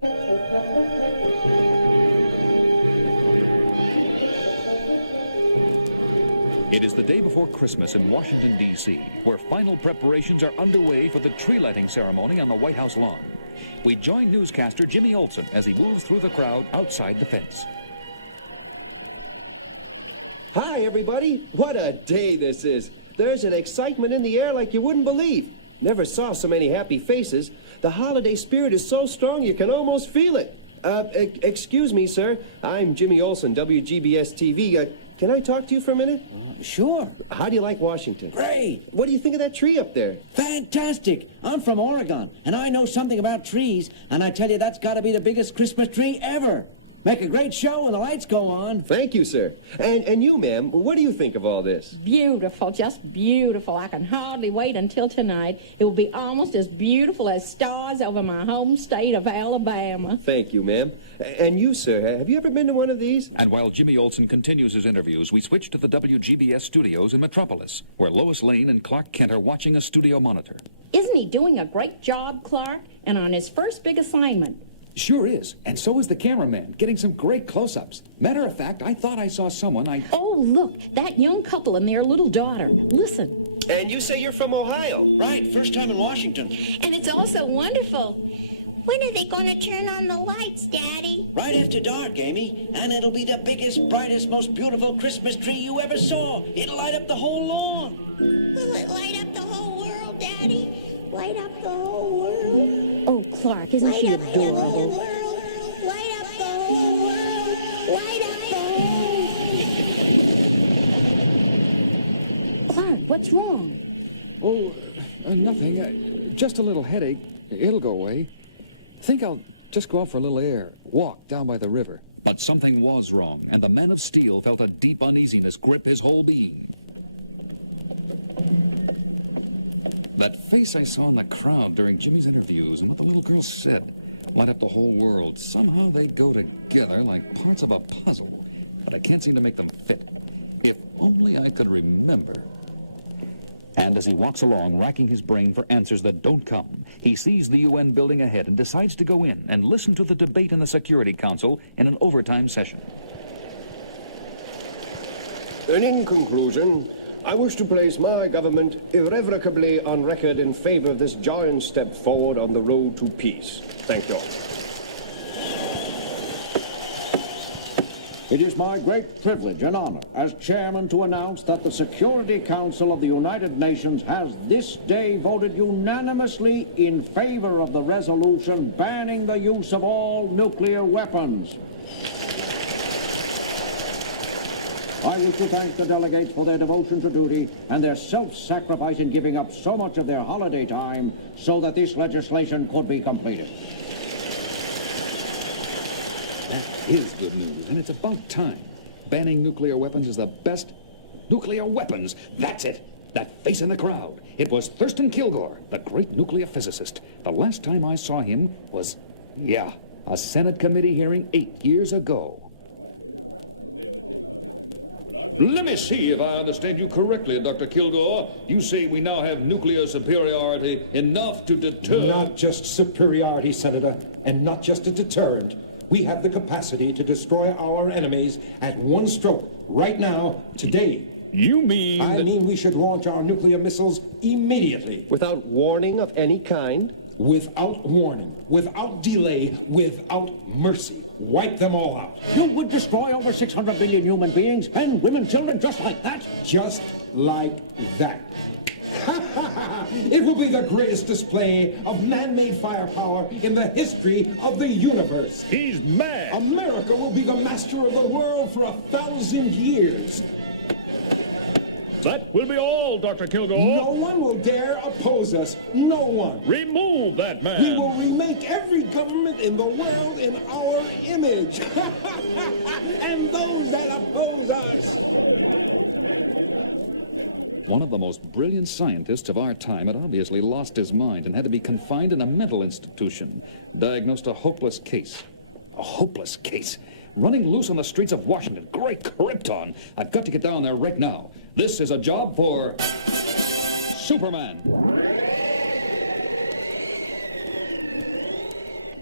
It is the day before Christmas in Washington, D.C., where final preparations are underway for the tree-lighting ceremony on the White House lawn. We join newscaster Jimmy Olsen as he moves through the crowd outside the fence. Hi, everybody. What a day this is. There's an excitement in the air like you wouldn't believe. Never saw so many happy faces. The holiday spirit is so strong you can almost feel it. Excuse me, sir. I'm Jimmy Olsen, WGBS TV. Can I talk to you for a minute? Sure. How do you like Washington? Great. What do you think of that tree up there? Fantastic. I'm from Oregon, and I know something about trees, and I tell you, that's got to be the biggest Christmas tree ever. Make a great show when the lights go on. Thank you, sir. And you, ma'am, what do you think of all this? Beautiful, just beautiful. I can hardly wait until tonight. It will be almost as beautiful as stars over my home state of Alabama. Thank you, ma'am. And you, sir, have you ever been to one of these? And while Jimmy Olsen continues his interviews, we switch to the WGBS studios in Metropolis, where Lois Lane and Clark Kent are watching a studio monitor. Isn't he doing a great job, Clark? And on his first big assignment. Sure is, and so is the cameraman, getting some great close-ups. Matter of fact, I thought I saw someone Oh, look, that young couple and their little daughter. Listen. And you say you're from Ohio? Right, first time in Washington. And it's also wonderful. When are they going to turn on the lights, Daddy? Right after dark, Amy, and it'll be the biggest, brightest, most beautiful Christmas tree you ever saw. It'll light up the whole lawn. Will it light up the whole world, Daddy? Light up the whole world? Oh, Clark, isn't she adorable? Light up the whole world. Light up the whole... Clark, what's wrong? Oh, nothing. Just a little headache. It'll go away. Think I'll just go out for a little air. Walk down by the river. But something was wrong, and the Man of Steel felt a deep uneasiness grip his whole being. That face I saw in the crowd during Jimmy's interviews and what the little girl said, light up the whole world. Somehow they go together like parts of a puzzle, but I can't seem to make them fit. If only I could remember. And as he walks along, racking his brain for answers that don't come, he sees the UN building ahead and decides to go in and listen to the debate in the Security Council in an overtime session. And in conclusion, I wish to place my government irrevocably on record in favor of this giant step forward on the road to peace. Thank you. It is my great privilege and honor as chairman to announce that the Security Council of the United Nations has this day voted unanimously in favor of the resolution banning the use of all nuclear weapons. I wish to thank the delegates for their devotion to duty and their self-sacrifice in giving up so much of their holiday time so that this legislation could be completed. That is good news, and it's about time. Banning nuclear weapons is the best. Nuclear weapons, that's it. That face in the crowd. It was Thurston Kilgore, the great nuclear physicist. The last time I saw him was, a Senate committee hearing 8 years ago. Let me see if I understand you correctly, Dr. Kilgore. You say we now have nuclear superiority enough to deter... Not just superiority, Senator, and not just a deterrent. We have the capacity to destroy our enemies at one stroke, right now, today. You mean... I mean we should launch our nuclear missiles immediately. Without warning of any kind? Without warning, without delay, without mercy. Wipe them all out. You would destroy over 600 million human beings and women, children, just like that? Just like that. It will be the greatest display of man-made firepower in the history of the universe. He's mad. America will be the master of the world for 1,000 years. That will be all, Dr. Kilgore. No one will dare oppose us. No one. Remove that man. We will remake every government in the world in our image. And those that oppose us. One of the most brilliant scientists of our time had obviously lost his mind and had to be confined in a mental institution. Diagnosed a hopeless case. A hopeless case. Running loose on the streets of Washington. Great Krypton. I've got to get down there right now. This is a job for Superman.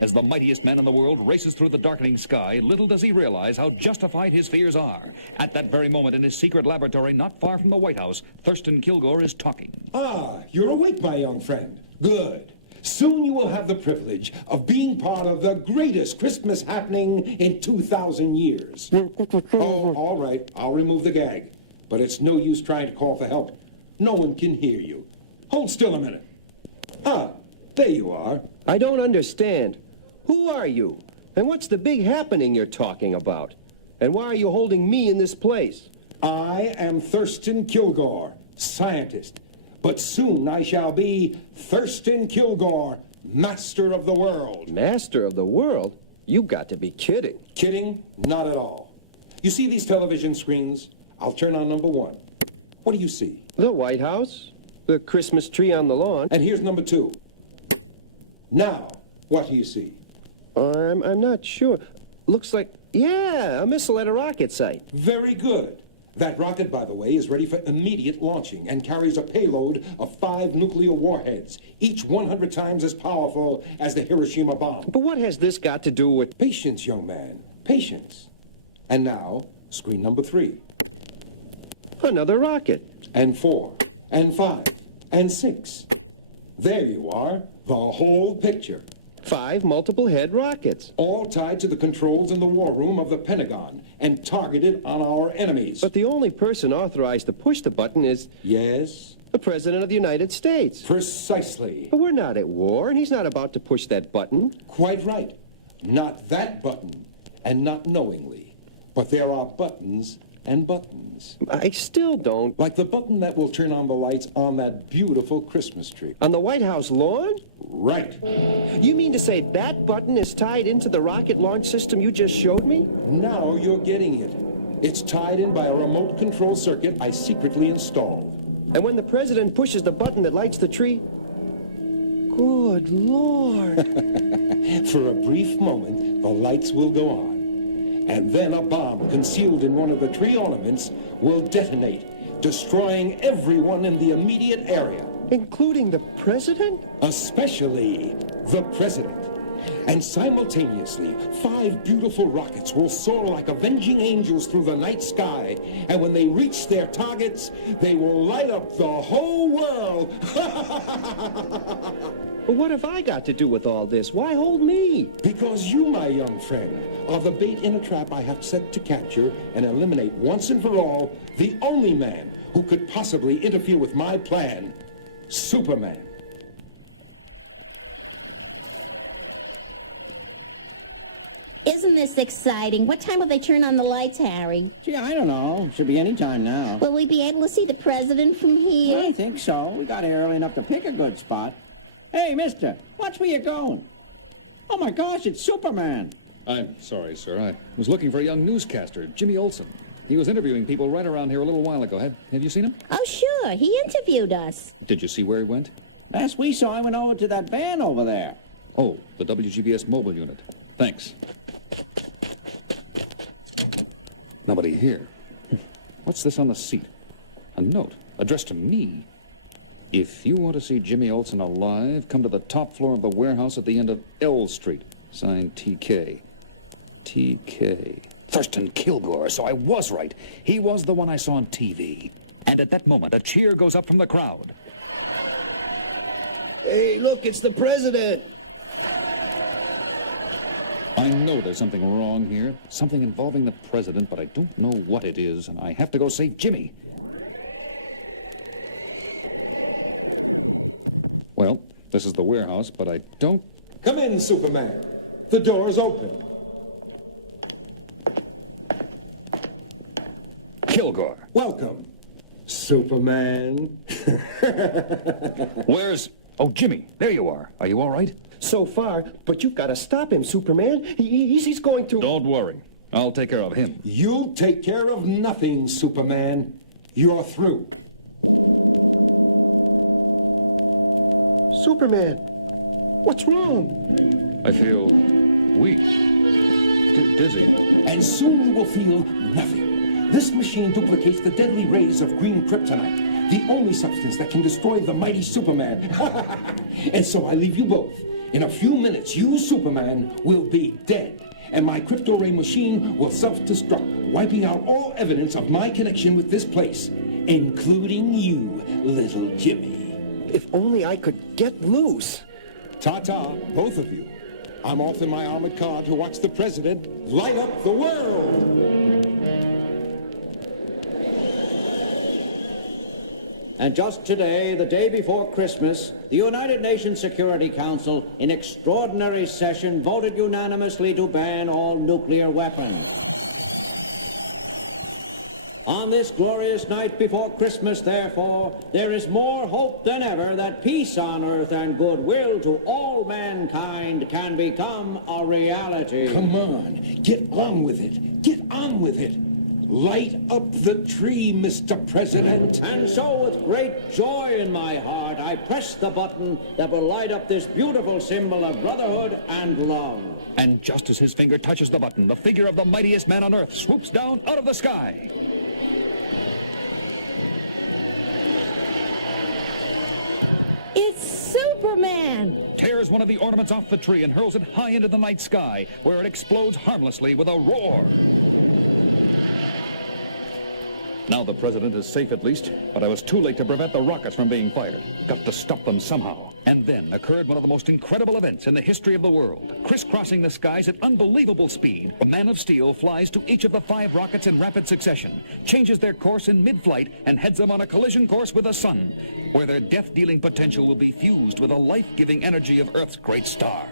As the mightiest man in the world races through the darkening sky, little does he realize how justified his fears are. At that very moment, in his secret laboratory not far from the White House, Thurston Kilgore is talking. Ah, you're awake, my young friend. Good. Soon you will have the privilege of being part of the greatest Christmas happening in 2,000 years. Oh, all right. I'll remove the gag. But it's no use trying to call for help. No one can hear you. Hold still a minute. Ah, there you are. I don't understand. Who are you? And what's the big happening you're talking about? And why are you holding me in this place? I am Thurston Kilgore, scientist. But soon I shall be Thurston Kilgore, master of the world. Master of the world? You've got to be kidding. Kidding? Not at all. You see these television screens? I'll turn on number 1. What do you see? The White House, the Christmas tree on the lawn. And here's number 2. Now, what do you see? I'm not sure. Looks like, yeah, a missile at a rocket site. Very good. That rocket, by the way, is ready for immediate launching and carries a payload of 5 nuclear warheads, each 100 times as powerful as the Hiroshima bomb. But what has this got to do with... Patience, young man. Patience. And now, screen number 3. Another rocket. And 4. And 5. And 6. There you are. The whole picture. 5 multiple-head rockets. All tied to the controls in the war room of the Pentagon and targeted on our enemies. But the only person authorized to push the button is... Yes? The President of the United States. Precisely. But we're not at war, and he's not about to push that button. Quite right. Not that button, and not knowingly. But there are buttons and buttons. I still don't... Like the button that will turn on the lights on that beautiful Christmas tree. On the White House lawn? Right. You mean to say that button is tied into the rocket launch system you just showed me? Now you're getting it. It's tied in by a remote control circuit I secretly installed. And when the president pushes the button that lights the tree... Good Lord. For a brief moment, the lights will go on. And then a bomb concealed in one of the tree ornaments will detonate, destroying everyone in the immediate area. Including the president? Especially the president. And simultaneously, 5 beautiful rockets will soar like avenging angels through the night sky. And when they reach their targets, they will light up the whole world. But what have I got to do with all this? Why hold me? Because you, my young friend, are the bait in a trap I have set to capture and eliminate once and for all the only man who could possibly interfere with my plan, Superman. Isn't this exciting? What time will they turn on the lights, Harry? Gee, I don't know. Should be any time now. Will we be able to see the president from here? I think so. We got here early enough to pick a good spot. Hey, mister, watch where you're going. Oh, my gosh, it's Superman. I'm sorry, sir. I was looking for a young newscaster, Jimmy Olsen. He was interviewing people right around here a little while ago. Have you seen him? Oh, sure. He interviewed us. Did you see where he went? Last we saw, I went over to that van over there. Oh, the WGBS mobile unit. Thanks. Nobody here. What's this on the seat? A note addressed to me. If you want to see Jimmy Olsen alive, come to the top floor of the warehouse at the end of L Street. Signed TK. TK. Thurston Kilgore, so I was right. He was the one I saw on TV. And at that moment, a cheer goes up from the crowd. Hey, look, it's the president. I know there's something wrong here. Something involving the president, but I don't know what it is, and I have to go save Jimmy. Well, this is the warehouse, but I don't... Come in, Superman. The door's open. Kilgore. Welcome, Superman. Where's... Oh, Jimmy, there you are. Are you all right? So far, but you've got to stop him, Superman. He's going to... Don't worry. I'll take care of him. You'll take care of nothing, Superman. You're through. Superman, what's wrong? I feel weak. Dizzy. And soon you will feel nothing. This machine duplicates the deadly rays of green kryptonite, the only substance that can destroy the mighty Superman. And so I leave you both In a few minutes, you, Superman, will be dead, and my crypto ray machine will self-destruct, wiping out all evidence of my connection with this place, including you, little Jimmy. If only I could get loose. Ta-ta, both of you. I'm off in my armored car to watch the president light up the world. And just today, the day before Christmas, the United Nations Security Council, in extraordinary session, voted unanimously to ban all nuclear weapons. On this glorious night before Christmas, therefore, there is more hope than ever that peace on earth and goodwill to all mankind can become a reality. Come on, get on with it. Get on with it. Light up the tree, Mr. President. And so, with great joy in my heart, I press the button that will light up this beautiful symbol of brotherhood and love. And just as his finger touches the button, the figure of the mightiest man on earth swoops down out of the sky. It's Superman! Tears one of the ornaments off the tree and hurls it high into the night sky, where it explodes harmlessly with a roar. Now the president is safe at least, but I was too late to prevent the rockets from being fired. Got to stop them somehow. And then occurred one of the most incredible events in the history of the world. Crisscrossing the skies at unbelievable speed, the Man of Steel flies to each of the 5 rockets in rapid succession, changes their course in mid-flight, and heads them on a collision course with the sun, where their death-dealing potential will be fused with the life-giving energy of Earth's great star.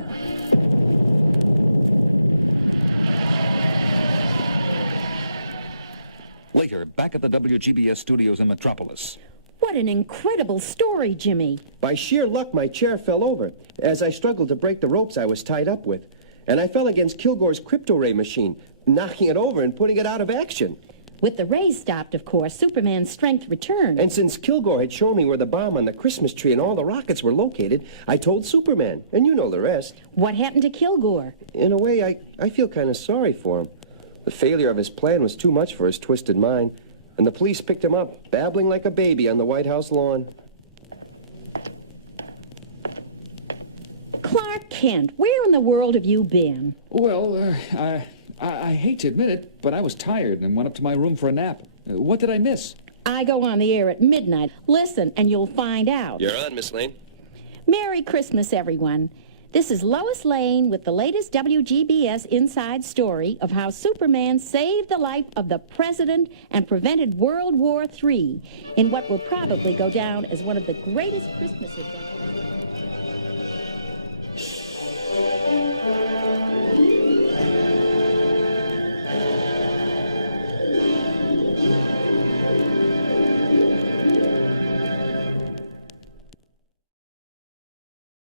Later, back at the WGBS studios in Metropolis. What an incredible story, Jimmy. By sheer luck, my chair fell over as I struggled to break the ropes I was tied up with. And I fell against Kilgore's crypto ray machine, knocking it over and putting it out of action. With the rays stopped, of course, Superman's strength returned. And since Kilgore had shown me where the bomb on the Christmas tree and all the rockets were located, I told Superman, and you know the rest. What happened to Kilgore? In a way, I feel kind of sorry for him. The failure of his plan was too much for his twisted mind, and the police picked him up, babbling like a baby on the White House lawn. Clark Kent, where in the world have you been? Well, I hate to admit it, but I was tired and went up to my room for a nap. What did I miss? I go on the air at midnight. Listen, and you'll find out. You're on, Miss Lane. Merry Christmas, everyone. This is Lois Lane with the latest WGBS inside story of how Superman saved the life of the president and prevented World War III in what will probably go down as one of the greatest Christmas events.